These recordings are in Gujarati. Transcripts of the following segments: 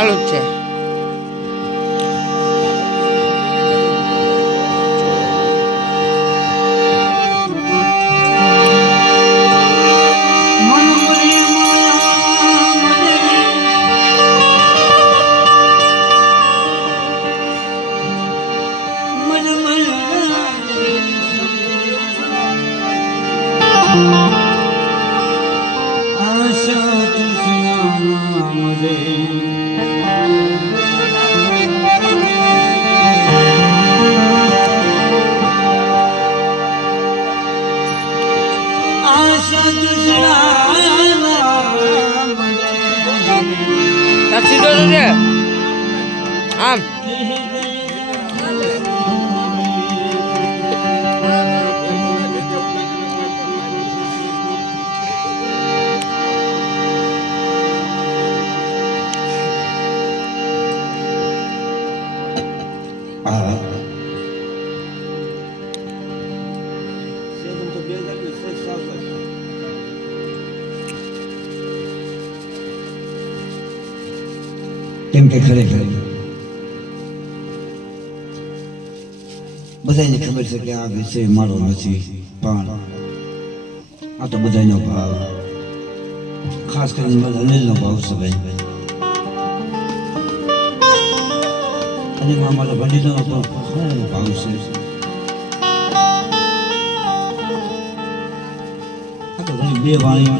ચાલુ જ છે. સીધો છે આમ કેમ કે ખરેખર બધાને ખબર છે કે આ વિષય મારો નથી, પણ આ તો બધાનો ભાવ, ખાસ કરીને મારા અનિલનો ભાવ છે ભાઈ, અને મારા વડીલોનો પણ ભાવ છે. આ તો ઘણી બે વાણી,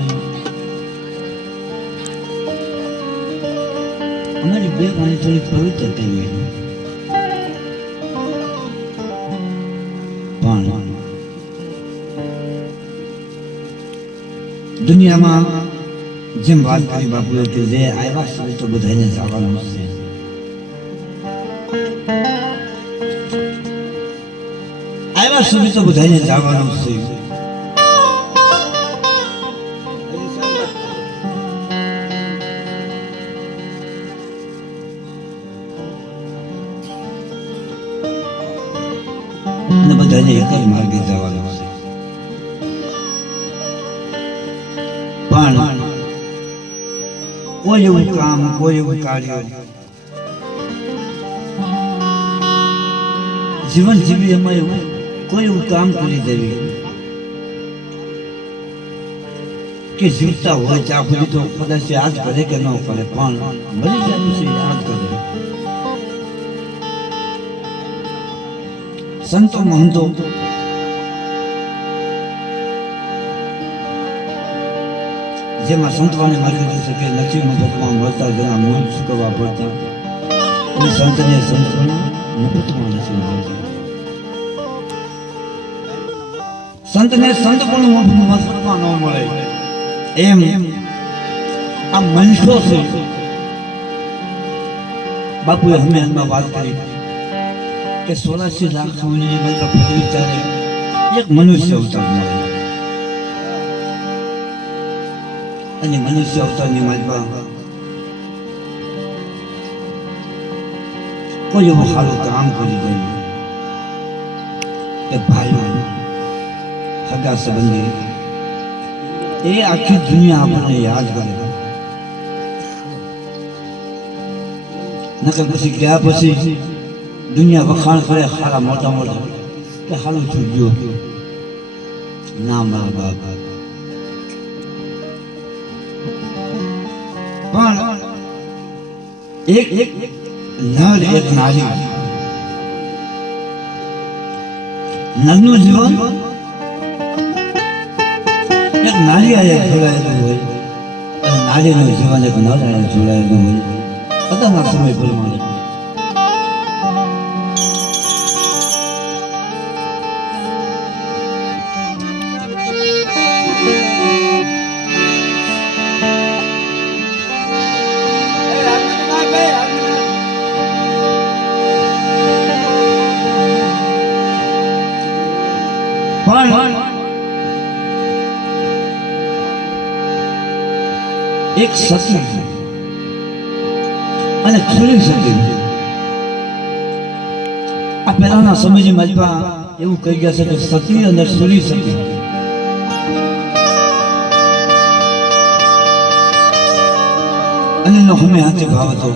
અમારી બે વાણી થોડી પવિત્ર કહીએ, પણ દુનિયામાં જેમ વાત કરી બાપુએ કે જે આવ્યા સુધી તો બધાને જવાનું છે. આવ્યા સુધી તો બધાને જવાનું છે. અને બધાને એક જ માર્ગે જવાનું છે. પણ કોઈ એવું કામ, કોઈ એવું કાર્ય જીવન જીવી એમાં એવું કોઈ એવું કામ કરી દેવી કે જીવતા હોય ત્યાં સુધી તો કદાચ યાદ કરે કે ન કરે, પણ મરી જાય પછી યાદ કરે. સંતો મહંતો જેમાં સંતવાને મારી દીધું છે કે નથી મફતમાં મળતા જેના મૂળ ચૂકવવા પડતા, અને સંતને સંતોના મફતમાં નથી મળતા. સંતને સંત પણ મફતમાં ન મળે એમ આ મનુષ્યો છે. બાપુએ હંમેશા વાત કરી કે 84 લાખ સમયની વિચારે એક મનુષ્ય અવતાર મળે, અને મનુષ્ય અવતારની માલમાં કોઈ એવું સારું કામ કરી દઈએ કે ભાઈઓ, સગા સંબંધી એ આખી દુનિયા આપણને યાદ કરે. નકર પછી ગયા પછી દુનિયા વખાણ કરે સારા મોટા મોટા કે સારું છું ગયો ના મારા બાપ. પણ એક નર, એક નારી, નરનું જીવન એક નારી આને જોડાયેલું હોય, અને નારીનું જીવન એક નર આને જોડાયેલું હોય. બધાના સમય પ્રમાણે પણ એક સતી અને ખુલ્લી સતી, આ પહેલાના સમયની માલિકા એવું કહી ગયા છે કે સતી અને ખુલ્લી સતી અને નો હમે હાથે ભાવ હતો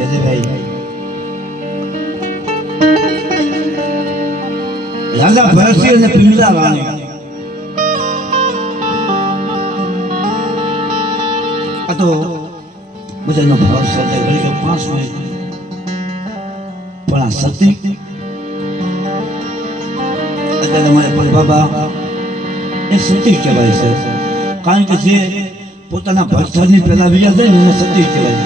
કે છે ભાઈ રાજા ભરતસિંહ અને પિંગલા રાણી આ તો બધાનો ભાવ સાથે કરી ગયો 5 મિનિટ પણ આ સતી અત્યારે મારે પણ બાબા એ સતી કહેવાય છે કારણ કે જે પોતાના ભરતની પહેલા વિયા જાય ને એને સતી કહેવાય.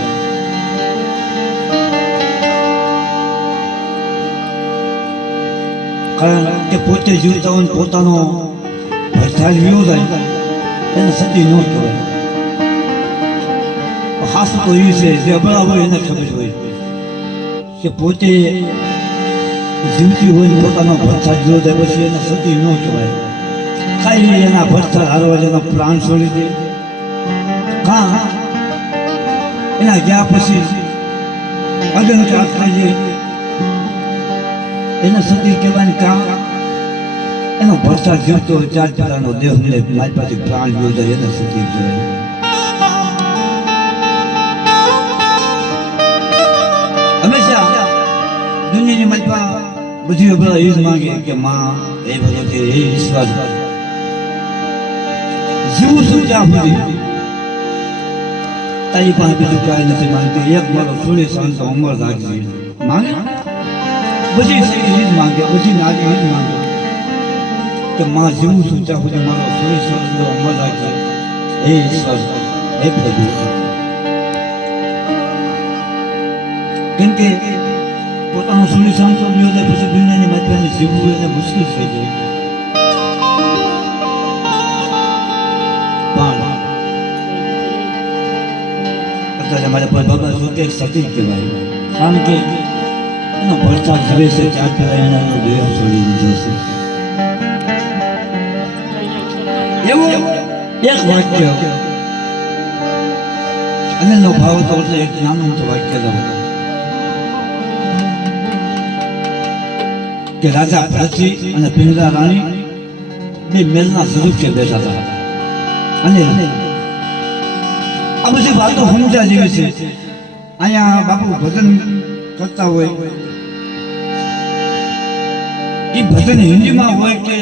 કારણ કે પોતે જીવતા હોય પોતાનો ભરથાલ વિયો જાય એને સતી ન કહેવાય. ખાસ તો એ છે જે અબળા હોય એને ખબર હોય કે પોતે જીવતી હોય ને પોતાનો ભરથાલ વિયો જાય પછી એને સતી ન કહેવાય. કાંઈ એના ભરથાલ હારવા એનો પ્રાણ છોડી દે કાં એના ગયા પછી અગન કાપ થઈ જાય એને સતી કહેવાય. કાં એનો ભરથાલ જીવતો હોય ચાર ચારાનો દેહ મળે મારી પાસે પ્રાણ વિયો જાય એને સતી કહેવાય. હંમેશા દુનિયાની મજમાં બધી બધા એ જ માંગે કે માં એ બધું કે એ ઈશ્વર જીવું છું ત્યાં સુધી તારી પાસે બીજું કાંઈ નથી માંગતી. એક મારો સુડી શાંત અમર રાખજે માંગે બધી એ જ માંગે બધી નારી એ જ માંગે કે માં જીવું છું ત્યાં સુધી મારો સુડી શાંત અમર રાખજે હે ઈશ્વર હે પ્રભુ. કેમ કે પોતાનું સુડી શાંત પછી દુનિયાની મજબાને જીવવું એને મુશ્કેલ થઈ જાય. મારે પણ બાબા શું કે સતી કહેવાય કારણ કે એનો ભરથાલ જીવે છે ત્યાં પહેલા એનો દેહ છોડી દીધો છે. એવું એક વાક્ય અને નો ભાવ તો એક નાનું તો વાક્ય દઉં કે રાજા ભરતસિંહ અને પિંગલા રાણી બે મેલના સ્વરૂપે બેઠા હતા અને આ બધી વાતો સમજા જેવી છે. અહીંયા બાપુ ભજન કરતા હોય એ ભજન હિન્દીમાં હોય કે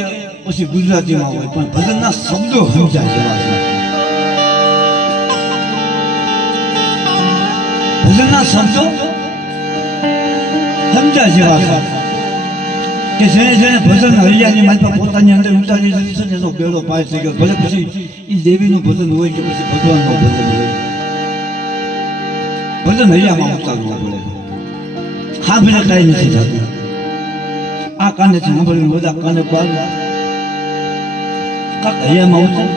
પછી ગુજરાતીમાં હોય પણ ભજનના શબ્દો સમજા જેવા છે. ભજનના શબ્દો સમજા જેવા છે કે જેને જેને ભજન હરિયાની માલપા પોતાની અંદર ઉતારી દીધી છે ને એનો બેડો પાર થઈ ગયો. ભલે પછી એ દેવીનું ભજન હોય કે પછી ભગવાનનું ભજન હોય ભજન હરિયામાં ઉતારવું પડે. હા ભલે કાંઈ નથી થતું. આ કાને સાંભળ્યું બધા કાને પાર કાંક હરિયામાં ઉતાર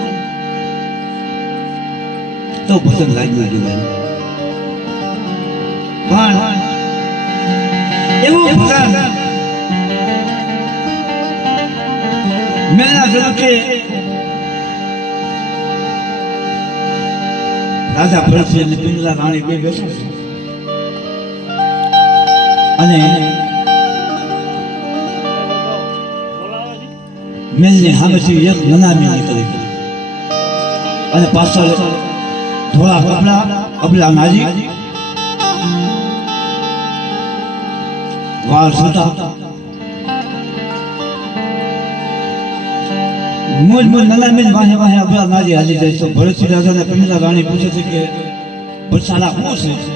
તો ભજન લાગ્યું કહેવાય. પણ એવું ભજન મેલના ઝડપે રાજા ભરતસિંહ અને પિંગલા રાણી બે બેઠા છે અને મેલની સામેથી એક નનામી નીકળી અને પાછળ ધોળા કપડા અબલા નાજી વાળ છૂટા મોજ મોજ નલામી વાહે વાહે અબલા નાજી હાલી જાય તો ભરતસિંહ રાજાને પિંગલા રાણી પૂછે છે કે ભરસાલા શું છે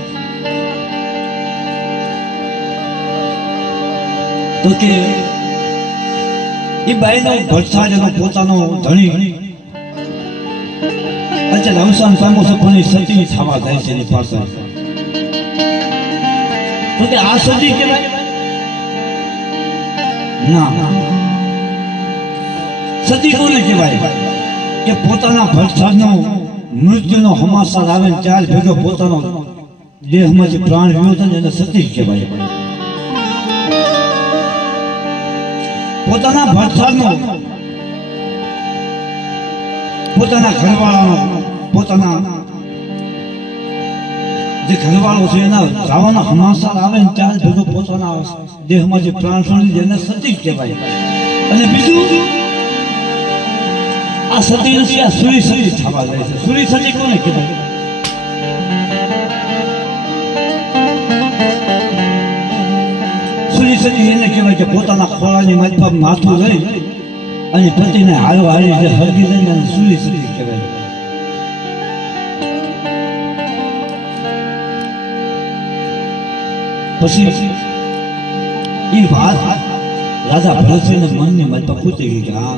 તો કે એ બાઈનો ભરસાજ એનો પોતાનો ધણી અત્યારે અવસાન પામ્યો છે પણ એ સતી થવા જાય છે એની પાસે તો કે આ સતી કહેવાય ના સતી કોને કહેવાય કે પોતાના ભરસાજનો મૃત્યુનો સમાચાર આવે ને ત્યાર ભેગો પોતાનો દેહમાંથી પ્રાણ વિયો થાય એને સતી કહેવાય. પોતાના ભરસાજનો પોતાના ઘરવાળાનો પોતાના જે ઘરવાળો છે એના જવાના સમાચાર આવે ને ત્યાર ભેગો પોતાના દેહમાંથી પ્રાણ છોડી એને સતી કહેવાય. અને બીજું આ સતી નથી આ સુરી સતી થવા જાય છે. સુરી સતી કોને કહેવાય સતી એને કહેવાય કે પોતાના ખોળાની માથા માથું લઈ અને પતિને હારો હારી જે હળગી લઈને એને સૂરી સતી કહેવાય. પછી એ વાત રાજા ભરતસિંહને મનની માથા ખૂટી ગઈ કે હા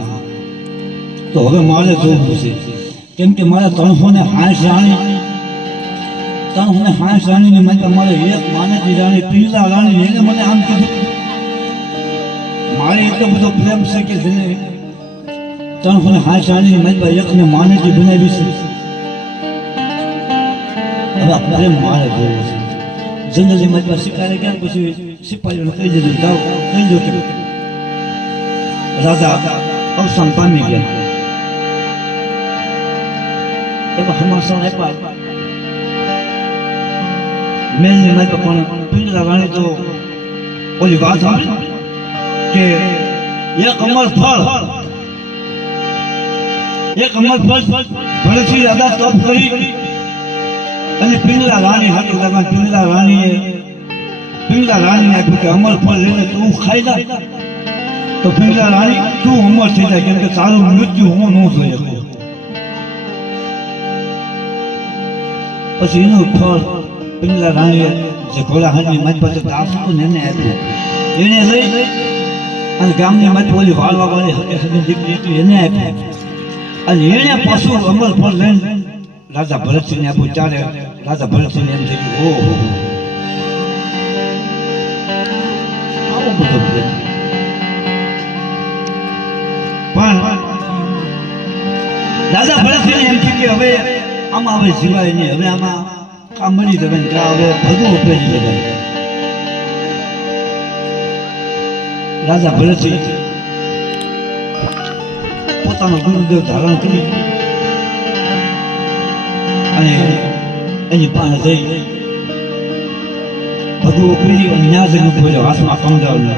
તો હવે મારે જોવું છે, કેમ કે મારા 360 રાણીની માથા મારે એક માનસી રાણી પિંગલા રાણી એને મને આમ કીધું મારે એટલો બધો પ્રેમ છે કે જેને 360 રાણીની માથા એકને માનસી બનાવી છે. હવે આ પ્રેમ મારે જોવું છે. જનરલી માથા શિકારે ગયા પછી સિપાહીઓને કહી દીધું જાઓ કહી દો કે રાજા અવસાન પામી ગયા. એમાં હમાસણ આપ્યા મેલની માથે પણ પિંગલા રાણી તો ઓલી વાત સાંભળી કે એક અમર ફળ ભરતસિંહ રાજા તપ કરી અને પિંગલા રાણી હાટુ લગા પિંગલા રાણીને આપ્યું કે અમર ફળ લઈને તું ખાઈ જા તો પિંગલા રાણી તું અમર થઈ જાય, કેમ કે તારું મૃત્યુ હું ન જોઈ શકું. પછી એનું ફળ પિંગલા રાણીએ જે ઘોડા હાથની માથ પાસે દાસ હતું ને એને આપ્યું. એને લઈ અને ગામની માથ ઓલી વાળવા વાળી હકે દીકરી હતી એને આપ્યું અને એને પશુ અમર ફળ લઈને રાજા ભરતસિંહને આપ્યું. ત્યારે રાજા ભરતસિંહને એમ થઈ ગયું ઓહો આવું બધું પ્રેમ. પણ રાજા ભરતસિંહને એમ થયું કે હવે આમાં હવે જીવાય નહીં, હવે આમાં કામ મળી જવે ને હવે બધું ઉપેજી જવાય. રાજા ભરતસિંહ પોતાનો ગુરુદેવ ધારણ કરી અને એની પાસે જઈ ભગવો પીડી અને ન્યા જઈને બોલ્યો હાથમાં સમજાવને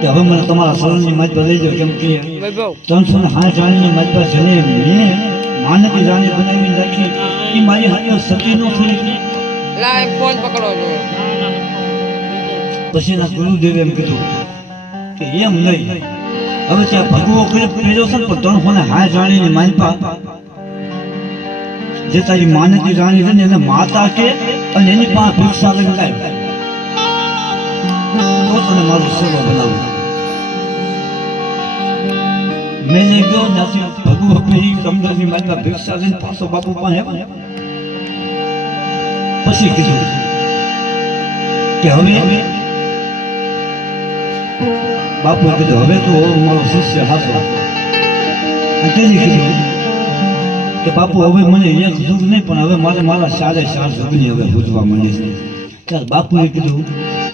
કે હવે મને તમારા શરણની માથ પર લઈ જાઓ, કેમ કે 360 રાણીની માથ પર જેને મેં માનકી રાણી બનાવી રાખી એ મારી હાથે સતી નો થઈ. ફોન પકડો છો. પછી એના ગુરુદેવે એમ કીધું કે એમ નહીં, હવે ત્યાં ભગવો કર્યો છે પણ 360 રાણીની માનપા જે તારી માનકી રાણી છે ને એને માતા કે અને એની પાસે ભિક્ષા લઈને લાવ તો તને મારું સેવા બનાવું. મેં ગયો ત્યાંથી ભગવો પેરી સમજાની માતા ભિક્ષા લઈને પાછો બાપુ પાસે પછી કીધું કે હવે બાપુએ કીધું હવે તો મારો શિષ્ય હાસો. તેથી કીધું કે બાપુ હવે મને એક જુગ નહીં પણ હવે મારે મારા 4.5 જુગની હવે પૂજવા માંડી છે. ત્યારે બાપુએ કીધું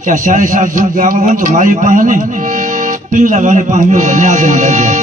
કે આ 4.5 જુગ આવવા હોય તો મારી પાસે નહીં પિંગલા રાણી પાસે ગયો ન્યા જઈને લાગ્યો.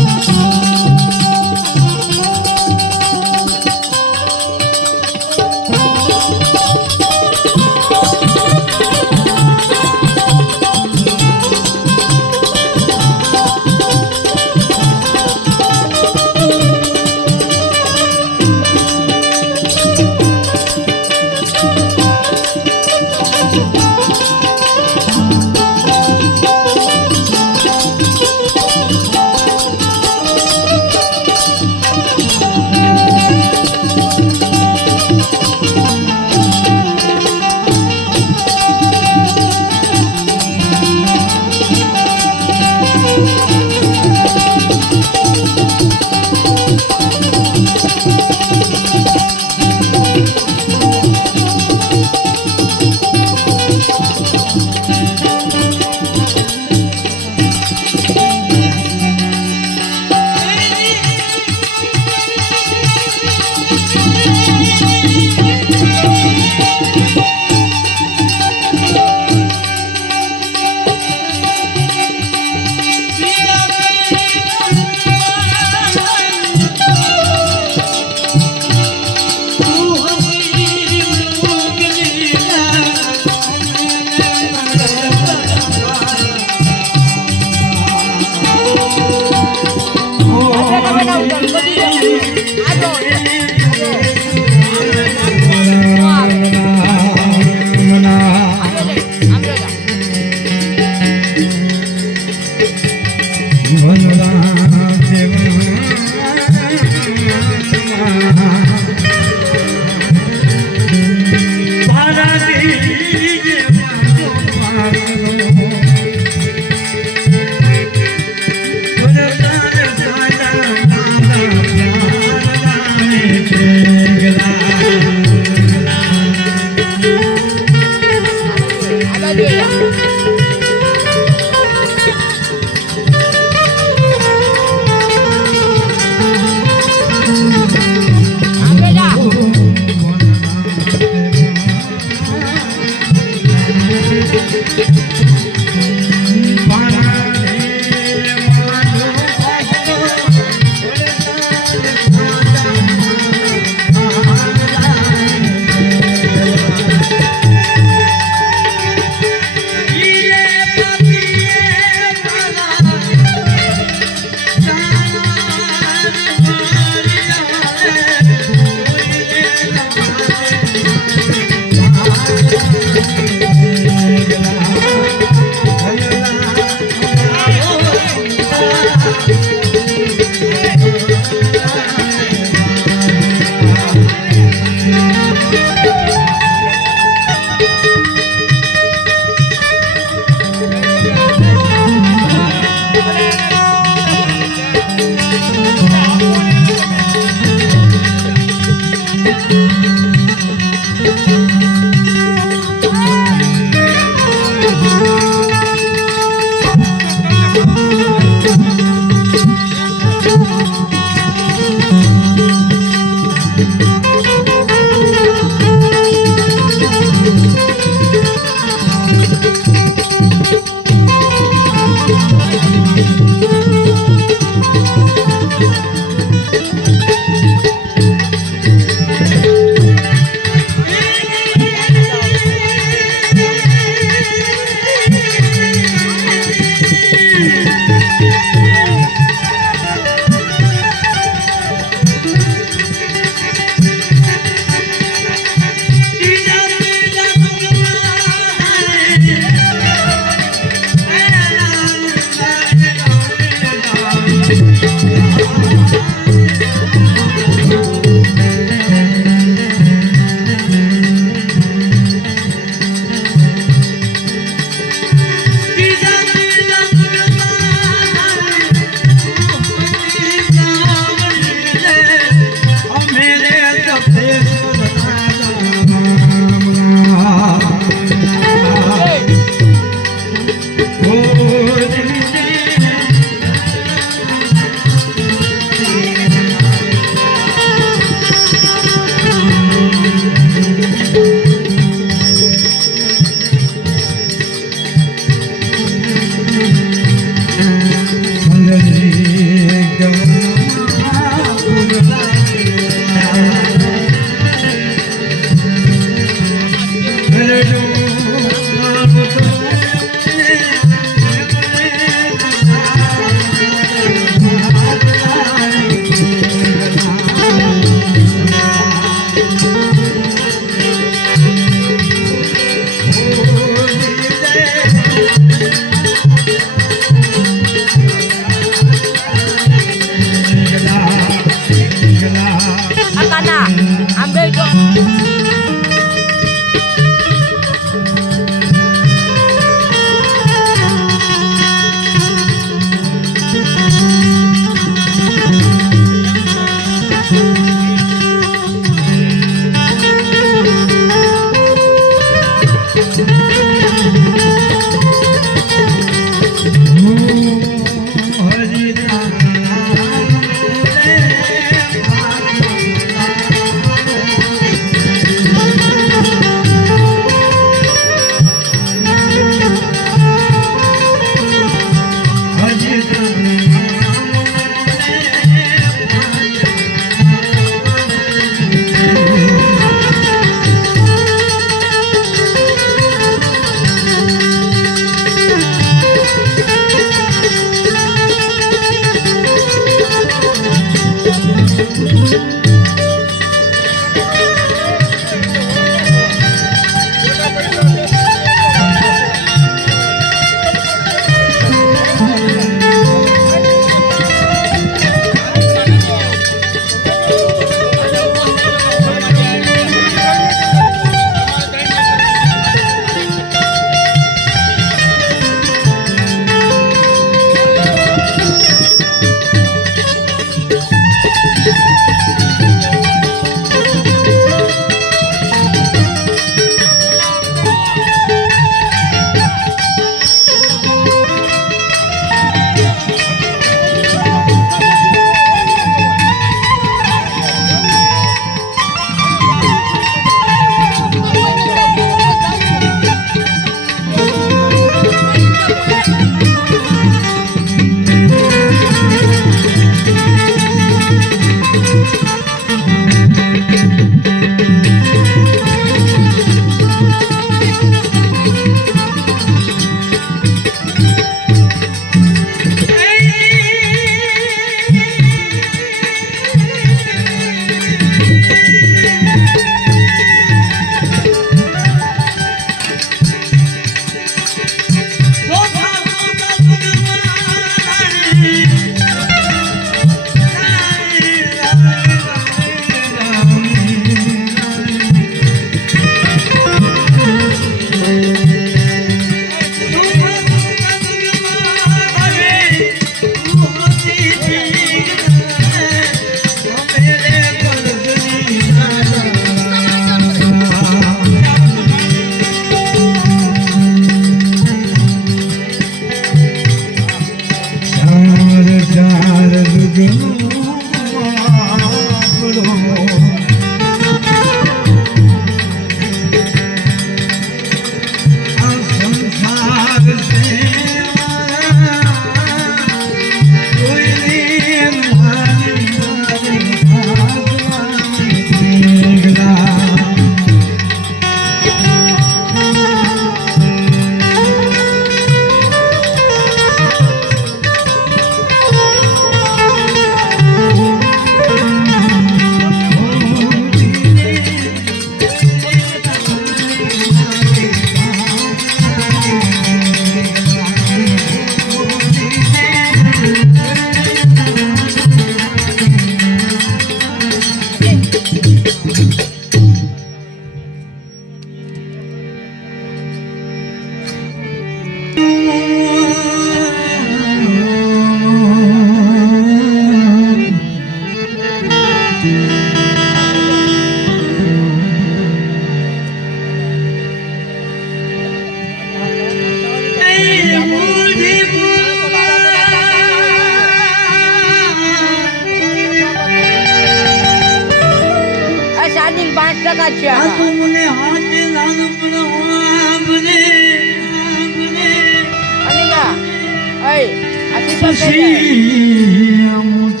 પછી અમૃત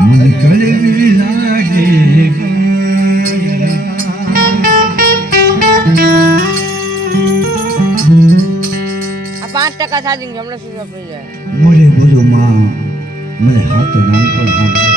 મને કળવી લાગે આ 5% ચાર્જિંગ હમણાં સ્વિચ ઓફ થઈ જાય. મોરે બોલો માં મને હાથ નામ પર